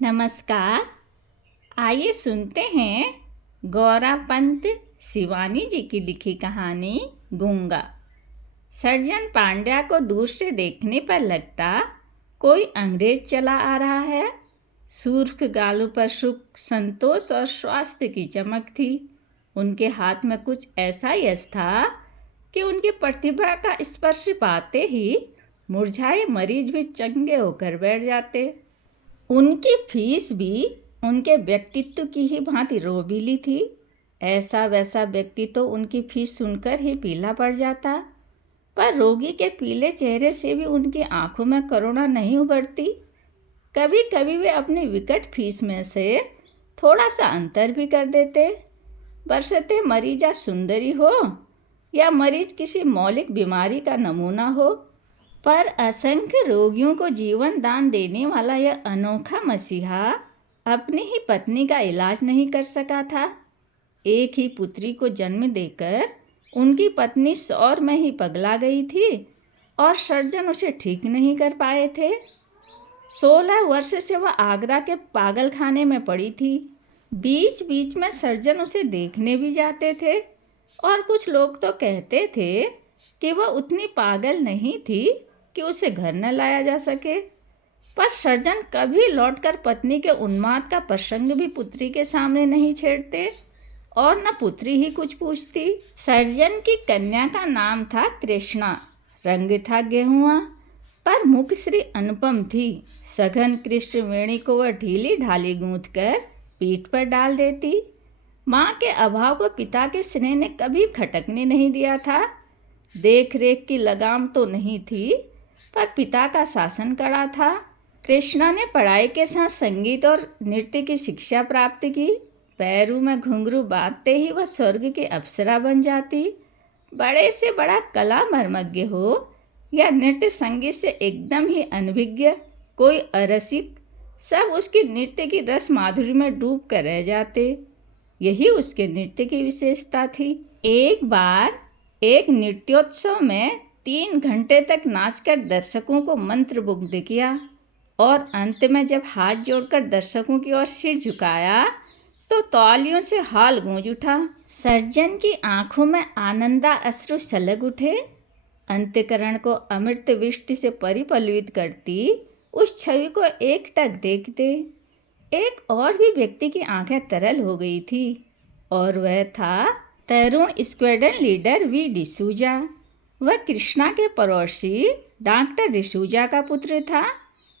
नमस्कार। आइए सुनते हैं गौरा पंत शिवानी जी की लिखी कहानी गूंगा। सर्जन पांड्या को दूर से देखने पर लगता कोई अंग्रेज चला आ रहा है। सुर्ख गालों पर सुख, संतोष और स्वास्थ्य की चमक थी। उनके हाथ में कुछ ऐसा यश था कि उनकी प्रतिभा का स्पर्श पाते ही मुरझाए मरीज भी चंगे होकर बैठ जाते। उनकी फीस भी उनके व्यक्तित्व की ही भांति रोबीली थी। ऐसा वैसा व्यक्ति तो उनकी फीस सुनकर ही पीला पड़ जाता, पर रोगी के पीले चेहरे से भी उनकी आंखों में करुणा नहीं उभरती। कभी कभी वे अपनी विकट फीस में से थोड़ा सा अंतर भी कर देते, बशर्ते मरीजा सुंदरी हो या मरीज किसी मौलिक बीमारी का नमूना हो। पर असंख्य रोगियों को जीवन दान देने वाला यह अनोखा मसीहा अपनी ही पत्नी का इलाज नहीं कर सका था। एक ही पुत्री को जन्म देकर उनकी पत्नी सौर में ही पगला गई थी और सर्जन उसे ठीक नहीं कर पाए थे। 16 वर्ष से वह आगरा के पागल खाने में पड़ी थी। बीच बीच में सर्जन उसे देखने भी जाते थे और कुछ लोग तो कहते थे कि वह उतनी पागल नहीं थी कि उसे घर न लाया जा सके। पर सर्जन कभी लौटकर पत्नी के उन्माद का प्रसंग भी पुत्री के सामने नहीं छेड़ते और न पुत्री ही कुछ पूछती। सर्जन की कन्या का नाम था कृष्णा। रंग था गेहुआ, पर मुख श्री अनुपम थी। सघन कृष्ण वेणी को वह ढीली ढाली गूंथ कर पीठ पर डाल देती। माँ के अभाव को पिता के स्नेह ने कभी खटकने नहीं दिया था। देख रेख की लगाम तो नहीं थी, पर पिता का शासन कड़ा था। कृष्णा ने पढ़ाई के साथ संगीत और नृत्य की शिक्षा प्राप्त की। पैरों में घुंघरू बांधते ही वह स्वर्ग की अप्सरा बन जाती। बड़े से बड़ा कला मर्मज्ञ हो या नृत्य संगीत से एकदम ही अनभिज्ञ कोई अरसिक, सब उसकी नृत्य की रस माधुरी में डूब कर रह जाते। यही उसके नृत्य की विशेषता थी। एक बार एक नृत्योत्सव में 3 घंटे तक नाचकर दर्शकों को मंत्रमुग्ध किया और अंत में जब हाथ जोड़कर दर्शकों की ओर सिर झुकाया तो तालियों से हाल गूंज उठा। सर्जन की आंखों में आनंदा अश्रु छलक उठे। अंतःकरण को अमृत वृष्टि से परिपल्वित करती उस छवि को एकटक देखते एक और भी व्यक्ति की आंखें तरल हो गई थी, और वह था तरुण स्क्वाड्रन लीडर वी डिसूजा। वह कृष्णा के पड़ोसी डॉक्टर डिसूजा का पुत्र था।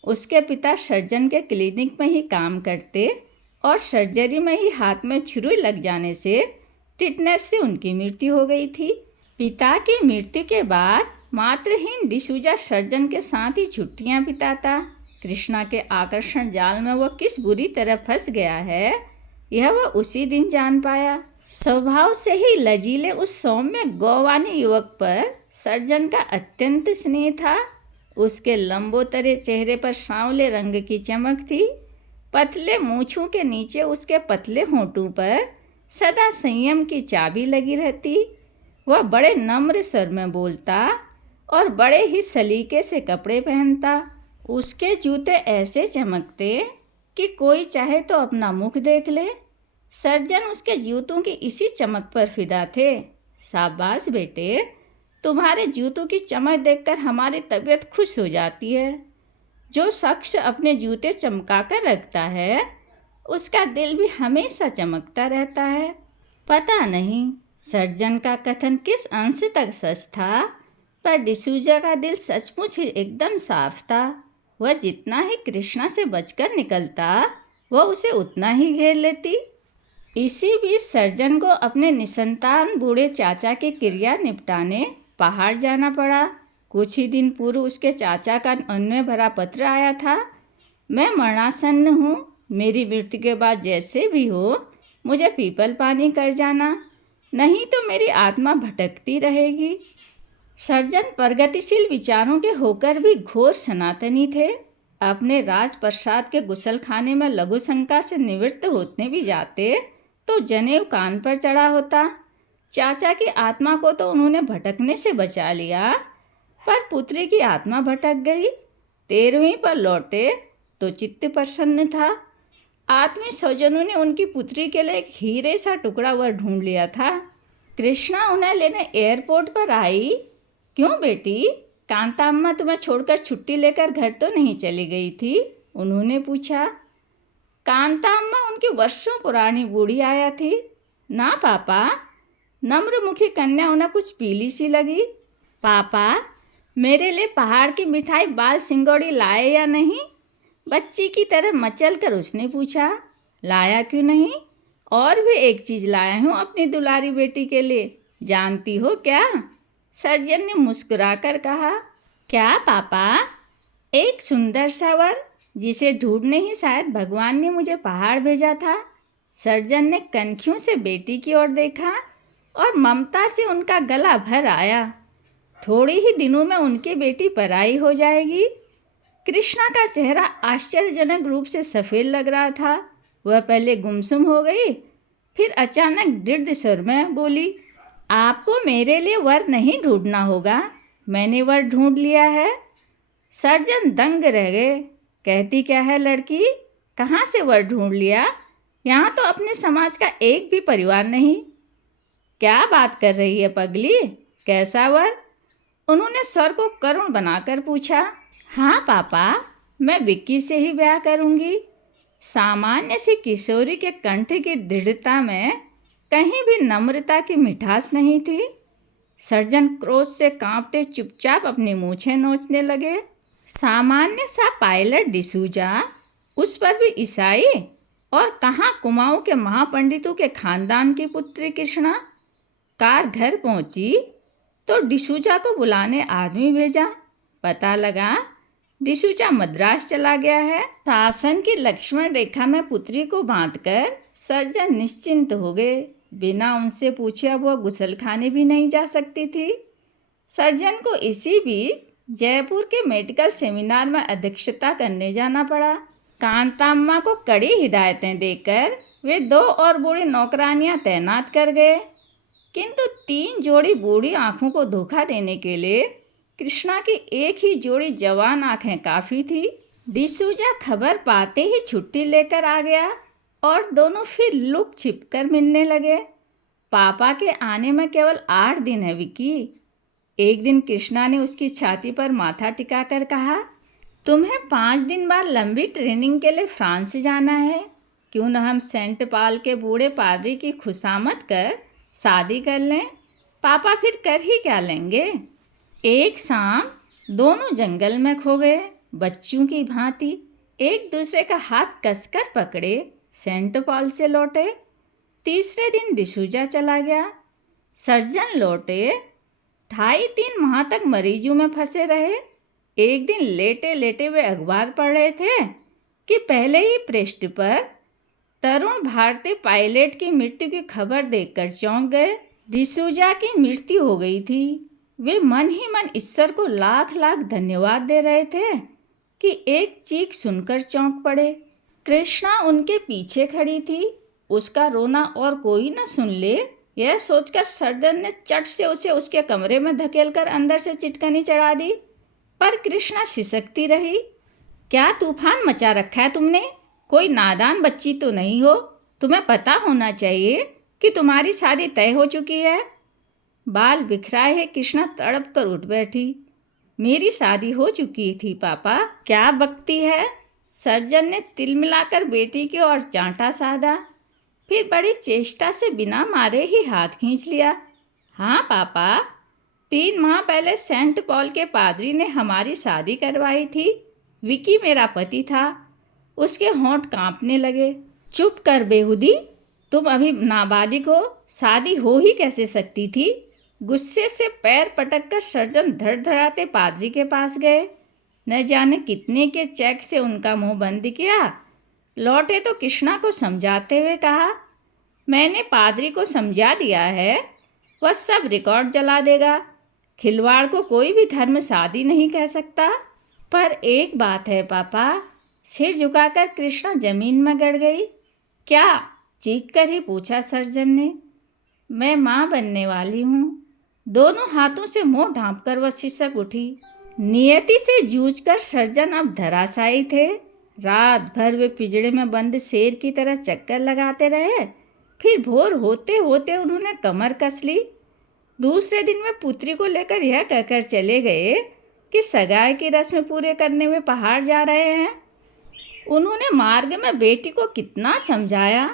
उसके पिता सर्जन के क्लिनिक में ही काम करते और सर्जरी में ही हाथ में छुरी लग जाने से टिटनेस से उनकी मृत्यु हो गई थी। पिता की मृत्यु के बाद मातृहीन डिसूजा सर्जन के साथ ही छुट्टियां बिताता। कृष्णा के आकर्षण जाल में वह किस बुरी तरह फंस गया है, यह वह उसी दिन जान पाया। स्वभाव से ही लजीले उस सौम्य गौवानी युवक पर सर्जन का अत्यंत स्नेह था। उसके लंबोतरे चेहरे पर सांवले रंग की चमक थी। पतले मूंछों के नीचे उसके पतले होंठों पर सदा संयम की चाबी लगी रहती। वह बड़े नम्र स्वर में बोलता और बड़े ही सलीके से कपड़े पहनता। उसके जूते ऐसे चमकते कि कोई चाहे तो अपना मुख देख ले। सर्जन उसके जूतों की इसी चमक पर फिदा थे। शाबाश बेटे, तुम्हारे जूतों की चमक देखकर हमारी तबीयत खुश हो जाती है। जो शख्स अपने जूते चमका कर रखता है उसका दिल भी हमेशा चमकता रहता है। पता नहीं सर्जन का कथन किस अंश तक सच था, पर डिसूजा का दिल सचमुच ही एकदम साफ था। वह जितना ही कृष्णा से बचकर निकलता वह उसे उतना ही घेर लेती। इसी बीच सर्जन को अपने निसंतान बूढ़े चाचा की क्रिया निपटाने पहाड़ जाना पड़ा। कुछ ही दिन पूर्व उसके चाचा का अन्वय भरा पत्र आया था। मैं मरणासन्न हूँ। मेरी मृत्यु के बाद जैसे भी हो मुझे पीपल पानी कर जाना, नहीं तो मेरी आत्मा भटकती रहेगी। सर्जन प्रगतिशील विचारों के होकर भी घोर सनातनी थे। अपने राजप्रसाद के गुसलखाने में लघु शंका से निवृत्त होने भी जाते तो जनेऊ कान पर चढ़ा होता। चाचा की आत्मा को तो उन्होंने भटकने से बचा लिया, पर पुत्री की आत्मा भटक गई। 13वीं पर लौटे तो चित्त प्रसन्न था। आत्मी स्वजनों ने उनकी पुत्री के लिए एक हीरे सा टुकड़ा वर ढूंढ लिया था। कृष्णा उन्हें लेने एयरपोर्ट पर आई। क्यों बेटी, कांता अम्मा तुम्हें छोड़कर छुट्टी लेकर घर तो नहीं चली गई थी? उन्होंने पूछा। कांता अम्मा उनकी वर्षों पुरानी बूढ़ी आया थी। ना पापा, नम्र मुखी कन्या उन्हें कुछ पीली सी लगी। पापा, मेरे लिए पहाड़ की मिठाई बाल सिंगोड़ी लाए या नहीं? बच्ची की तरह मचल कर उसने पूछा। लाया क्यों नहीं, और भी एक चीज़ लाया हूँ अपनी दुलारी बेटी के लिए, जानती हो क्या? सर्जन ने मुस्कुराकर कहा। क्या पापा? एक सुंदर सा वर, जिसे ढूंढने ही शायद भगवान ने मुझे पहाड़ भेजा था। सर्जन ने कनखियों से बेटी की ओर देखा और ममता से उनका गला भर आया। थोड़े ही दिनों में उनकी बेटी पराई हो जाएगी। कृष्णा का चेहरा आश्चर्यजनक रूप से सफ़ेद लग रहा था। वह पहले गुमसुम हो गई, फिर अचानक दृढ़ स्वर में बोली, आपको मेरे लिए वर नहीं ढूंढना होगा, मैंने वर ढूंढ लिया है। सर्जन दंग रह गए। कहती क्या है लड़की, कहाँ से वर ढूंढ लिया? यहाँ तो अपने समाज का एक भी परिवार नहीं। क्या बात कर रही है पगली, कैसा वर? उन्होंने स्वर को करुण बनाकर पूछा। हाँ पापा, मैं विक्की से ही ब्याह करूँगी। सामान्य सी किशोरी के कंठ की दृढ़ता में कहीं भी नम्रता की मिठास नहीं थी। सर्जन क्रोध से कांपते चुपचाप अपनी मूछें नोचने लगे। सामान्य सा पायलट डिसूजा, उस पर भी ईसाई, और कहाँ कुमाऊं के महापंडितों के खानदान की पुत्री कृष्णा। कार घर पहुंची तो डिसूजा को बुलाने आदमी भेजा। पता लगा डिसूजा मद्रास चला गया है। शासन की लक्ष्मण रेखा में पुत्री को बांधकर सर्जन निश्चिंत हो गए। बिना उनसे पूछे अब वह गुसलखाने भी नहीं जा सकती थी। सर्जन को इसी बीच जयपुर के मेडिकल सेमिनार में अध्यक्षता करने जाना पड़ा। कांताम्मा को कड़ी हिदायतें देकर वे 2 और बूढ़ी नौकरानियां तैनात कर गए, किंतु 3 जोड़ी बूढ़ी आंखों को धोखा देने के लिए कृष्णा की एक ही जोड़ी जवान आंखें काफ़ी थी। डिसूजा खबर पाते ही छुट्टी लेकर आ गया और दोनों फिर लुक छिप कर मिलने लगे। पापा के आने में केवल 8 दिन है विकी। एक दिन कृष्णा ने उसकी छाती पर माथा टिकाकर कहा, तुम्हें 5 दिन बाद लंबी ट्रेनिंग के लिए फ्रांस जाना है। क्यों न हम सेंट पाल के बूढ़े पादरी की खुशामद कर शादी कर लें। पापा फिर कर ही क्या लेंगे। एक शाम दोनों जंगल में खो गए। बच्चों की भांति एक दूसरे का हाथ कसकर पकड़े सेंट पॉल से लौटे। तीसरे दिन डिसूजा चला गया। सर्जन लौटे। 2.5-3 माह तक मरीजों में फंसे रहे। एक दिन लेटे लेटे वे अखबार पढ़ रहे थे कि पहले ही पृष्ठ पर तरुण भारतीय पायलट की मृत्यु की खबर देखकर चौंक गए। डिसूजा की मृत्यु हो गई थी। वे मन ही मन ईश्वर को लाख लाख धन्यवाद दे रहे थे कि एक चीख सुनकर चौंक पड़े। कृष्णा उनके पीछे खड़ी थी। उसका रोना और कोई न सुन ले, यह सोचकर सर्जन ने चट से उसे उसके कमरे में धकेलकर अंदर से चिटकनी चढ़ा दी। पर कृष्णा सिसकती रही। क्या तूफान मचा रखा है तुमने? कोई नादान बच्ची तो नहीं हो। तुम्हें पता होना चाहिए कि तुम्हारी शादी तय हो चुकी है। बाल बिखराए है कृष्णा तड़प कर उठ बैठी। मेरी शादी हो चुकी थी पापा, क्या बकती है। सर्जन ने तिल मिलाकर बेटी की ओर चांटा साधा, फिर बड़ी चेष्टा से बिना मारे ही हाथ खींच लिया। हाँ पापा, 3 माह पहले सेंट पॉल के पादरी ने हमारी शादी करवाई थी। विकी मेरा पति था। उसके होंठ कांपने लगे। चुप कर बेहुदी, तुम अभी नाबालिग हो, शादी हो ही कैसे सकती थी। गुस्से से पैर पटककर सर्जन धड़धड़ाते पादरी के पास गए। न जाने कितने के चेक से उनका मुंह बंद किया। लौटे तो कृष्णा को समझाते हुए कहा, मैंने पादरी को समझा दिया है, वह सब रिकॉर्ड जला देगा। खिलवाड़ को कोई भी धर्म शादी नहीं कह सकता। पर एक बात है पापा। सिर झुकाकर कृष्णा जमीन में गड़ गई। क्या? चीख कर ही पूछा सर्जन ने। मैं माँ बनने वाली हूँ। दोनों हाथों से मुंह ढांपकर वह सिसक उठी। नियति से जूझकर सर्जन अब धराशायी थे। रात भर वे पिंजड़े में बंद शेर की तरह चक्कर लगाते रहे। फिर भोर होते होते उन्होंने कमर कस ली। दूसरे दिन वे पुत्री को लेकर यह कहकर चले गए कि सगाई की रस्म पूरे करने वे पहाड़ जा रहे हैं। उन्होंने मार्ग में बेटी को कितना समझाया।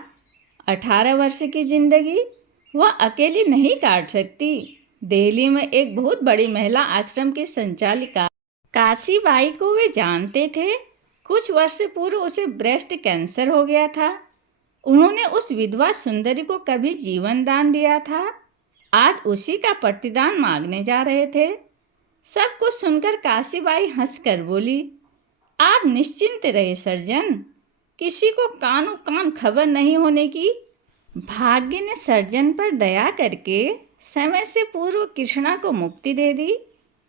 18 वर्ष की जिंदगी वह अकेली नहीं काट सकती। दिल्ली में एक बहुत बड़ी महिला आश्रम की संचालिका काशीबाई को वे जानते थे। कुछ वर्ष पूर्व उसे ब्रेस्ट कैंसर हो गया था। उन्होंने उस विधवा सुंदरी को कभी जीवन दान दिया था। आज उसी का प्रतिदान मांगने जा रहे थे। सब कुछ सुनकर काशीबाई हंसकर बोली, आप निश्चिंत रहे सर्जन, किसी को कानो कान खबर नहीं होने की। भाग्य ने सर्जन पर दया करके समय से पूर्व कृष्णा को मुक्ति दे दी।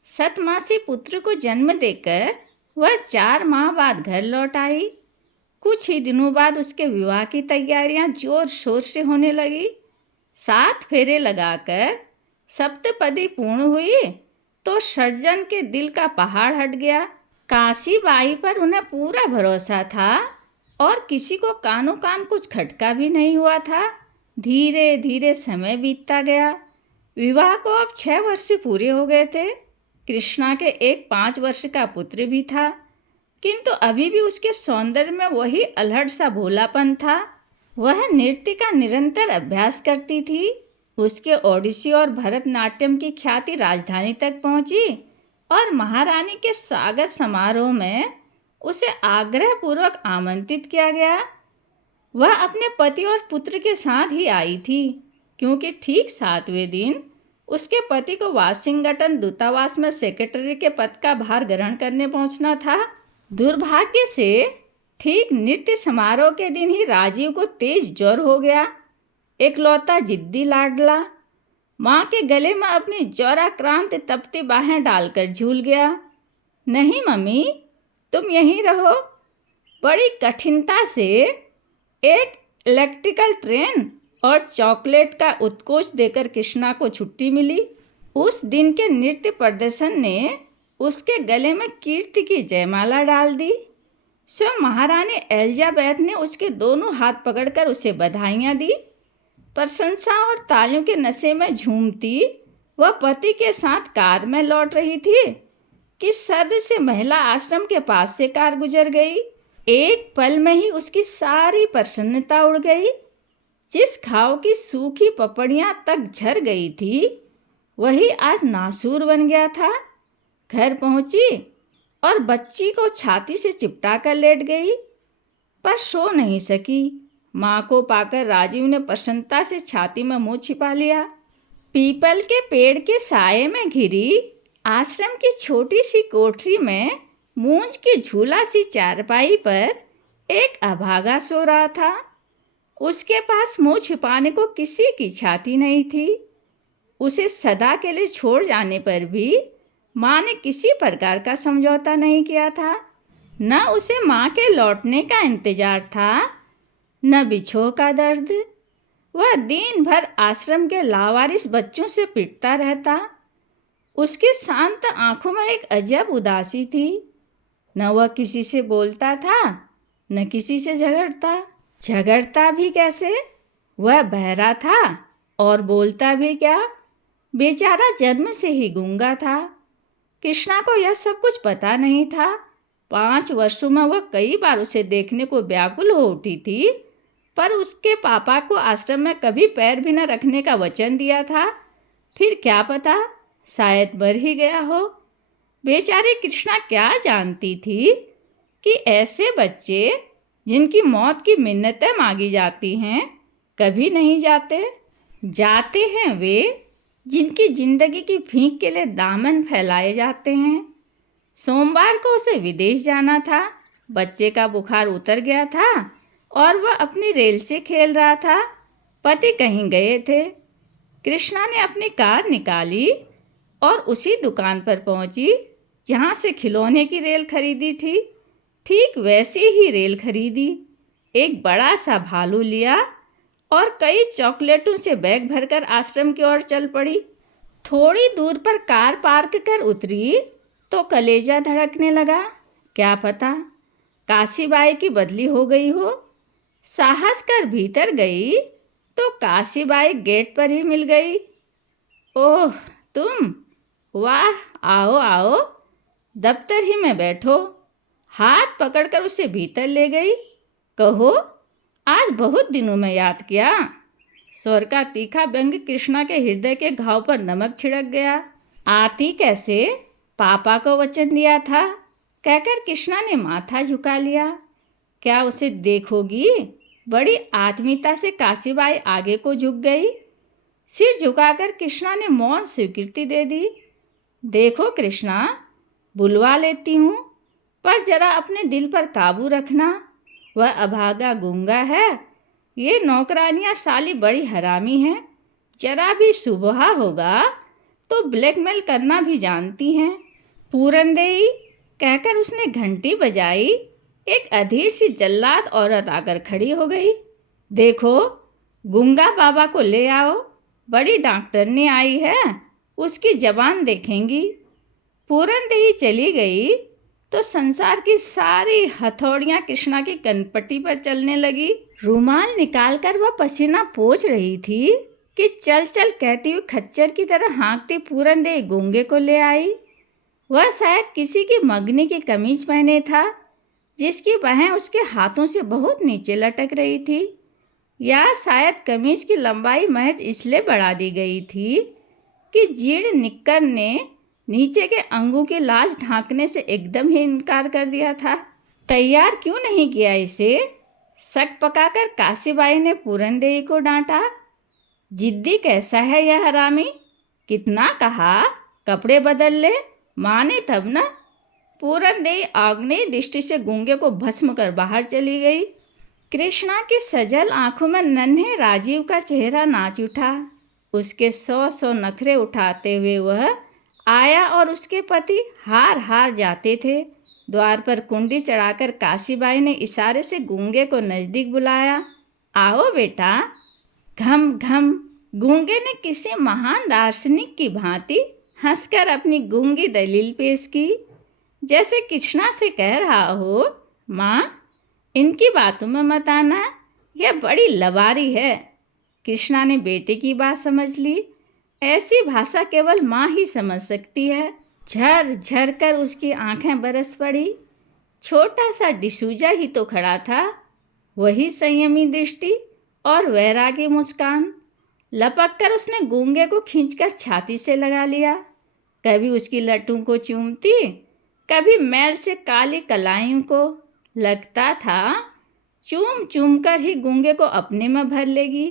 सतमासी पुत्र को जन्म देकर वह 4 माह बाद घर लौट आई। कुछ ही दिनों बाद उसके विवाह की तैयारियां जोर शोर से होने लगी। 7 फेरे लगाकर सप्तपदी पूर्ण हुई तो सर्जन के दिल का पहाड़ हट गया। काशीबाई पर उन्हें पूरा भरोसा था और किसी को कानो कान कुछ खटका भी नहीं हुआ था। धीरे धीरे समय बीतता गया। विवाह को अब 6 वर्ष पूरे हो गए थे। कृष्णा के एक 5 वर्ष का पुत्र भी था, किंतु अभी भी उसके सौंदर्य में वही अल्हड़ सा भोलापन था। वह नृत्य का निरंतर अभ्यास करती थी। उसके ओडिसी और भरतनाट्यम की ख्याति राजधानी तक पहुंची और महारानी के स्वागत समारोह में उसे आग्रहपूर्वक आमंत्रित किया गया। वह अपने पति और पुत्र के साथ ही आई थी, क्योंकि ठीक 7वें दिन उसके पति को वाशिंगटन दूतावास में सेक्रेटरी के पद का भार ग्रहण करने पहुंचना था। दुर्भाग्य से ठीक नृत्य समारोह के दिन ही राजीव को तेज ज्वर हो गया। एकलौता जिद्दी लाडला माँ के गले में अपनी ज्वराक्रांत तपती बाहें डालकर झूल गया। नहीं मम्मी, तुम यहीं रहो। बड़ी कठिनता से एक इलेक्ट्रिकल ट्रेन और चॉकलेट का उत्कोच देकर कृष्णा को छुट्टी मिली। उस दिन के नृत्य प्रदर्शन ने उसके गले में कीर्ति की जयमाला डाल दी। स्वयं महारानी एलिजाबेथ ने उसके दोनों हाथ पकड़कर उसे बधाइयाँ दी। प्रशंसा और तालियों के नशे में झूमती वह पति के साथ कार में लौट रही थी कि सर्द से महिला आश्रम के पास से कार गुजर गई। एक पल में ही उसकी सारी प्रसन्नता उड़ गई। जिस घाव की सूखी पपड़ियां तक झर गई थी, वही आज नासूर बन गया था। घर पहुंची और बच्ची को छाती से चिपटा कर लेट गई, पर सो नहीं सकी। माँ को पाकर राजीव ने प्रसन्नता से छाती में मुंह छिपा लिया। पीपल के पेड़ के साये में घिरी आश्रम की छोटी सी कोठरी में मूंज की झूला सी चारपाई पर एक अभागा सो रहा था। उसके पास मुंह छिपाने को किसी की छाती नहीं थी। उसे सदा के लिए छोड़ जाने पर भी माँ ने किसी प्रकार का समझौता नहीं किया था। न उसे माँ के लौटने का इंतजार था, न बिछोह का दर्द। वह दिन भर आश्रम के लावारिस बच्चों से पिटता रहता। उसकी शांत आंखों में एक अजब उदासी थी। न वह किसी से बोलता था, न किसी से झगड़ता भी कैसे? वह बहरा था और बोलता भी क्या? बेचारा जन्म से ही गूंगा था। कृष्णा को यह सब कुछ पता नहीं था। 5 वर्षों में वह कई बार उसे देखने को व्याकुल हो उठी थी, पर उसके पापा को आश्रम में कभी पैर भी न रखने का वचन दिया था। फिर क्या पता, शायद मर ही गया हो। बेचारी कृष्णा क्या जानती थी कि ऐसे बच्चे जिनकी मौत की मिन्नतें मांगी जाती हैं, कभी नहीं जाते हैं वे जिनकी जिंदगी की भीख के लिए दामन फैलाए जाते हैं। सोमवार को उसे विदेश जाना था। बच्चे का बुखार उतर गया था और वह अपनी रेल से खेल रहा था। पति कहीं गए थे। कृष्णा ने अपनी कार निकाली और उसी दुकान पर पहुंची जहां से खिलौने की रेल खरीदी थी। ठीक वैसी ही रेल खरीदी, एक बड़ा सा भालू लिया और कई चॉकलेटों से बैग भरकर आश्रम की ओर चल पड़ी। थोड़ी दूर पर कार पार्क कर उतरी तो कलेजा धड़कने लगा। क्या पता काशीबाई की बदली हो गई हो। साहस कर भीतर गई तो काशीबाई गेट पर ही मिल गई। ओह तुम, वाह, आओ आओ, दफ्तर ही में बैठो। हाथ पकड़कर उसे भीतर ले गई। कहो, आज बहुत दिनों में याद किया। स्वर का तीखा व्यंग कृष्णा के हृदय के घाव पर नमक छिड़क गया। आती कैसे, पापा को वचन दिया था, कहकर कृष्णा ने माथा झुका लिया। क्या उसे देखोगी? बड़ी आत्मीयता से काशीबाई आगे को झुक गई। सिर झुकाकर कृष्णा ने मौन स्वीकृति दे दी। देखो कृष्णा, बुलवा लेती हूँ, पर जरा अपने दिल पर काबू रखना। वह अभागा गूंगा है। ये नौकरानियाँ साली बड़ी हरामी हैं। जरा भी सुबह होगा तो ब्लैकमेल करना भी जानती हैं। पूरनदेई, कहकर उसने घंटी बजाई। एक अधीर सी जल्लाद औरत आकर खड़ी हो गई। देखो, गूंगा बाबा को ले आओ, बड़ी डॉक्टरनी आई है, उसकी जबान देखेंगी। पूरनदेही चली गई तो संसार की सारी हथौड़ियाँ कृष्णा की कनपट्टी पर चलने लगी। रुमाल निकालकर वह पसीना पोंछ रही थी कि चल चल कहती हुई खच्चर की तरह हाँकती पूरनदेही गूंगे को ले आई। वह शायद किसी की मगनी की कमीज पहने था, जिसकी बाहें उसके हाथों से बहुत नीचे लटक रही थी, या शायद कमीज की लंबाई महज इसलिए बढ़ा दी गई थी कि जीर्ण निक्कर ने नीचे के अंगों की लाज ढांकने से एकदम ही इनकार कर दिया था। तैयार क्यों नहीं किया इसे? शक पकाकर काशीबाई ने पूरनदेही को डांटा। जिद्दी कैसा है यह हरामी, कितना कहा कपड़े बदल ले, माने तब न। पूरनदेही आग्नेय दृष्टि से गूंगे को भस्म कर बाहर चली गई। कृष्णा की सजल आंखों में नन्हे राजीव का चेहरा नाच उठा। उसके 100 नखरे उठाते हुए वह आया और उसके पति हार हार जाते थे। द्वार पर कुंडी चढ़ाकर काशीबाई ने इशारे से गूंगे को नजदीक बुलाया। आओ बेटा। घम घम, गूंगे ने किसी महान दार्शनिक की भांति हंसकर अपनी गूंगी दलील पेश की, जैसे कृष्णा से कह रहा हो, माँ, इनकी बातों में मत आना, यह बड़ी लबारी है। कृष्णा ने बेटे की बात समझ ली। ऐसी भाषा केवल माँ ही समझ सकती है। झर झर कर उसकी आंखें बरस पड़ी। छोटा सा डिसूजा ही तो खड़ा था, वही संयमी दृष्टि और वैरागी मुस्कान। लपक कर उसने गूंगे को खींचकर छाती से लगा लिया। कभी उसकी लट्टों को चूमती, कभी मैल से काली कलाइयों को। लगता था चूम चूम कर ही गूंगे को अपने में भर लेगी।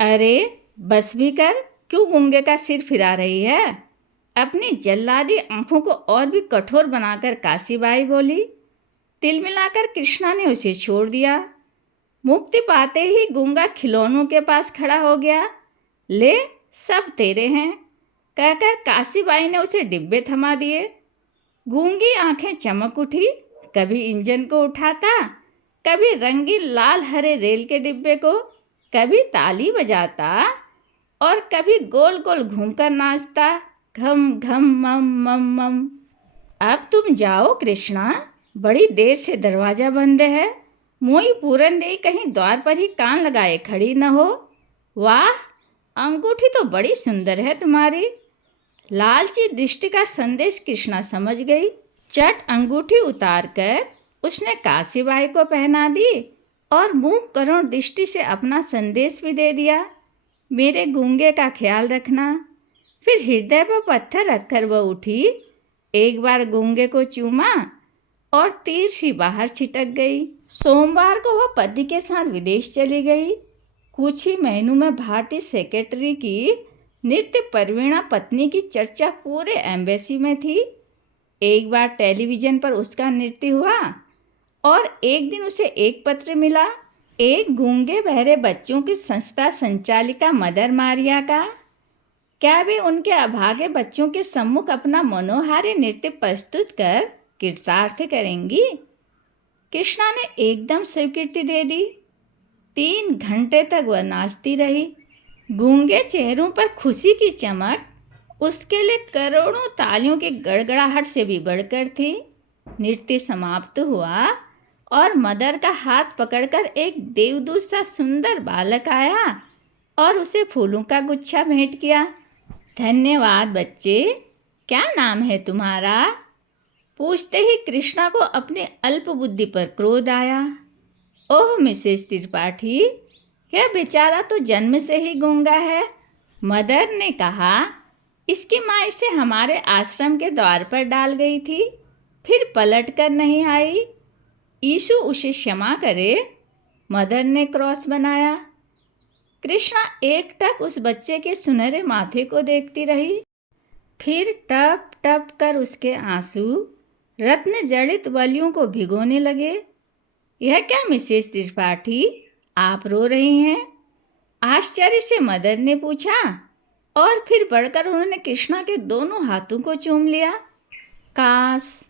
अरे बस भी कर, क्यों गूंगे का सिर फिरा रही है? अपनी जल्लादी आंखों को और भी कठोर बनाकर काशीबाई बोली। तिल मिलाकर कृष्णा ने उसे छोड़ दिया। मुक्ति पाते ही गूंगा खिलौनों के पास खड़ा हो गया। ले, सब तेरे हैं, कहकर काशीबाई ने उसे डिब्बे थमा दिए। गूंगी आंखें चमक उठी। कभी इंजन को उठाता, कभी रंगीन लाल हरे रेल के डिब्बे को, कभी ताली बजाता और कभी गोल गोल घूमकर नाचता। घम घम मम मम मम। अब तुम जाओ कृष्णा, बड़ी देर से दरवाजा बंद है। मोई पूरनदेही कहीं द्वार पर ही कान लगाए खड़ी न हो। वाह, अंगूठी तो बड़ी सुंदर है तुम्हारी। लालची दृष्टि का संदेश कृष्णा समझ गई। चट अंगूठी उतारकर उसने काशीबाई को पहना दी और मुंह करुण दृष्टि से अपना संदेश भी दे दिया। मेरे गूंगे का ख्याल रखना। फिर हृदय पर पत्थर रखकर वह उठी, एक बार गूंगे को चूमा और तीर सी बाहर छिटक गई। सोमवार को वह पति के साथ विदेश चली गई। कुछ ही महीनों में भारतीय सेक्रेटरी की नृत्य परवीणा पत्नी की चर्चा पूरे एम्बेसी में थी। एक बार टेलीविज़न पर उसका नृत्य हुआ और एक दिन उसे एक पत्र मिला, एक गूंगे बहरे बच्चों की संस्था संचालिका मदर मारिया का। क्या वे उनके अभागे बच्चों के सम्मुख अपना मनोहारी नृत्य प्रस्तुत कर कृतार्थ करेंगी? कृष्णा ने एकदम स्वीकृति दे दी। 3 घंटे तक वह नाचती रही। गूंगे चेहरों पर खुशी की चमक उसके लिए करोड़ों तालियों की गड़गड़ाहट से भी बढ़कर थी। नृत्य समाप्त हुआ और मदर का हाथ पकड़कर एक देवदूत सा सुंदर बालक आया और उसे फूलों का गुच्छा भेंट किया। धन्यवाद बच्चे, क्या नाम है तुम्हारा? पूछते ही कृष्णा को अपनी अल्प बुद्धि पर क्रोध आया। ओह मिसेस त्रिपाठी, यह बेचारा तो जन्म से ही गूंगा है। मदर ने कहा, इसकी माँ इसे हमारे आश्रम के द्वार पर डाल गई थी, फिर पलट कर नहीं आई। यीशु उसे क्षमा करे। मदर ने क्रॉस बनाया। कृष्णा एकटक उस बच्चे के सुनहरे माथे को देखती रही। फिर टप टप कर उसके आंसू रत्न जड़ित बलियों को भिगोने लगे। यह क्या मिसेस त्रिपाठी, आप रो रही हैं? आश्चर्य से मदर ने पूछा और फिर बढ़कर उन्होंने कृष्णा के दोनों हाथों को चूम लिया। काश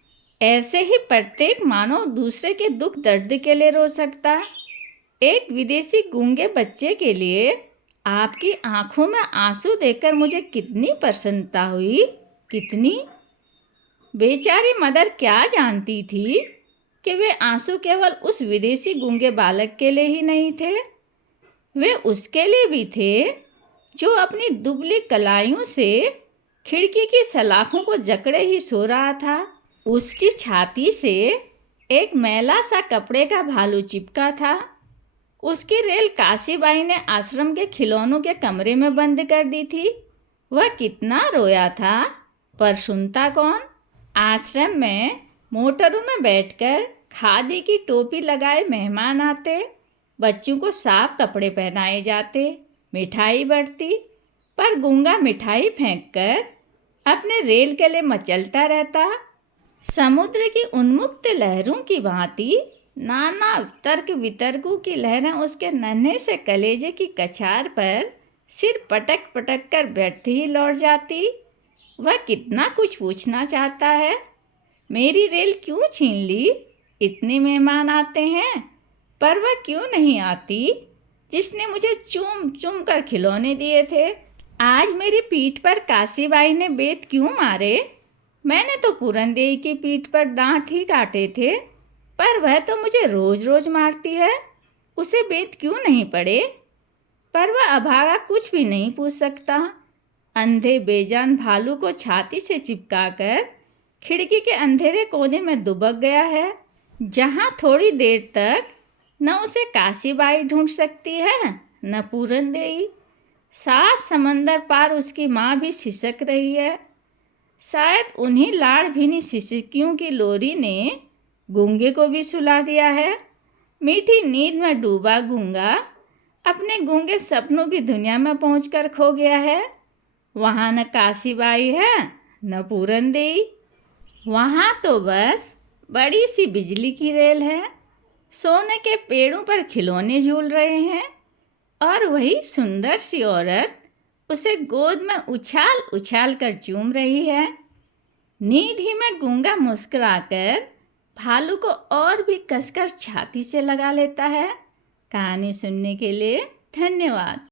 ऐसे ही प्रत्येक मानव दूसरे के दुख दर्द के लिए रो सकता। एक विदेशी गूंगे बच्चे के लिए आपकी आंखों में आंसू देखकर मुझे कितनी प्रसन्नता हुई, कितनी। बेचारी मदर क्या जानती थी कि वे आंसू केवल उस विदेशी गूंगे बालक के लिए ही नहीं थे, वे उसके लिए भी थे जो अपनी दुबली कलाइयों से खिड़की की सलाखों को जकड़े ही सो रहा था। उसकी छाती से एक मैला सा कपड़े का भालू चिपका था। उसकी रेल काशीबाई ने आश्रम के खिलौनों के कमरे में बंद कर दी थी। वह कितना रोया था, पर सुनता कौन? आश्रम में मोटरों में बैठकर खादी की टोपी लगाए मेहमान आते, बच्चों को साफ कपड़े पहनाए जाते, मिठाई बढ़ती, पर गूंगा मिठाई फेंककर अपने रेल के लिए मचलता रहता। समुद्र की उन्मुक्त लहरों की भांति नाना तर्क वितर्कों की लहरें उसके नन्हे से कलेजे की कछार पर सिर पटक पटक कर बैठती ही लौट जाती। वह कितना कुछ पूछना चाहता है। मेरी रेल क्यों छीन ली? इतने मेहमान आते हैं, पर वह क्यों नहीं आती जिसने मुझे चूम चूम कर खिलौने दिए थे? आज मेरी पीठ पर काशीबाई ने बेत क्यों मारे? मैंने तो पूरनदेवी की पीठ पर दांत ही काटे थे, पर वह तो मुझे रोज रोज मारती है। उसे बेत क्यों नहीं पड़े? पर वह अभागा कुछ भी नहीं पूछ सकता। अंधे बेजान भालू को छाती से चिपकाकर खिड़की के अंधेरे कोने में दुबक गया है, जहाँ थोड़ी देर तक न उसे काशीबाई ढूंढ सकती है न पूरनदेवी। सात समंदर पार उसकी माँ भी सिसक रही है। शायद उन्हीं लाड़ भीनी सिसकियों की लोरी ने गूंगे को भी सुला दिया है। मीठी नींद में डूबा गूंगा अपने गूंगे सपनों की दुनिया में पहुंचकर खो गया है। वहाँ न काशीबाई है न पूरनदेवी, वहाँ तो बस बड़ी सी बिजली की रेल है। सोने के पेड़ों पर खिलौने झूल रहे हैं और वही सुंदर सी औरत उसे गोद में उछाल उछाल कर चूम रही है। नींद ही में गूंगा मुस्कुराकर भालू को और भी कसकर छाती से लगा लेता है। कहानी सुनने के लिए धन्यवाद।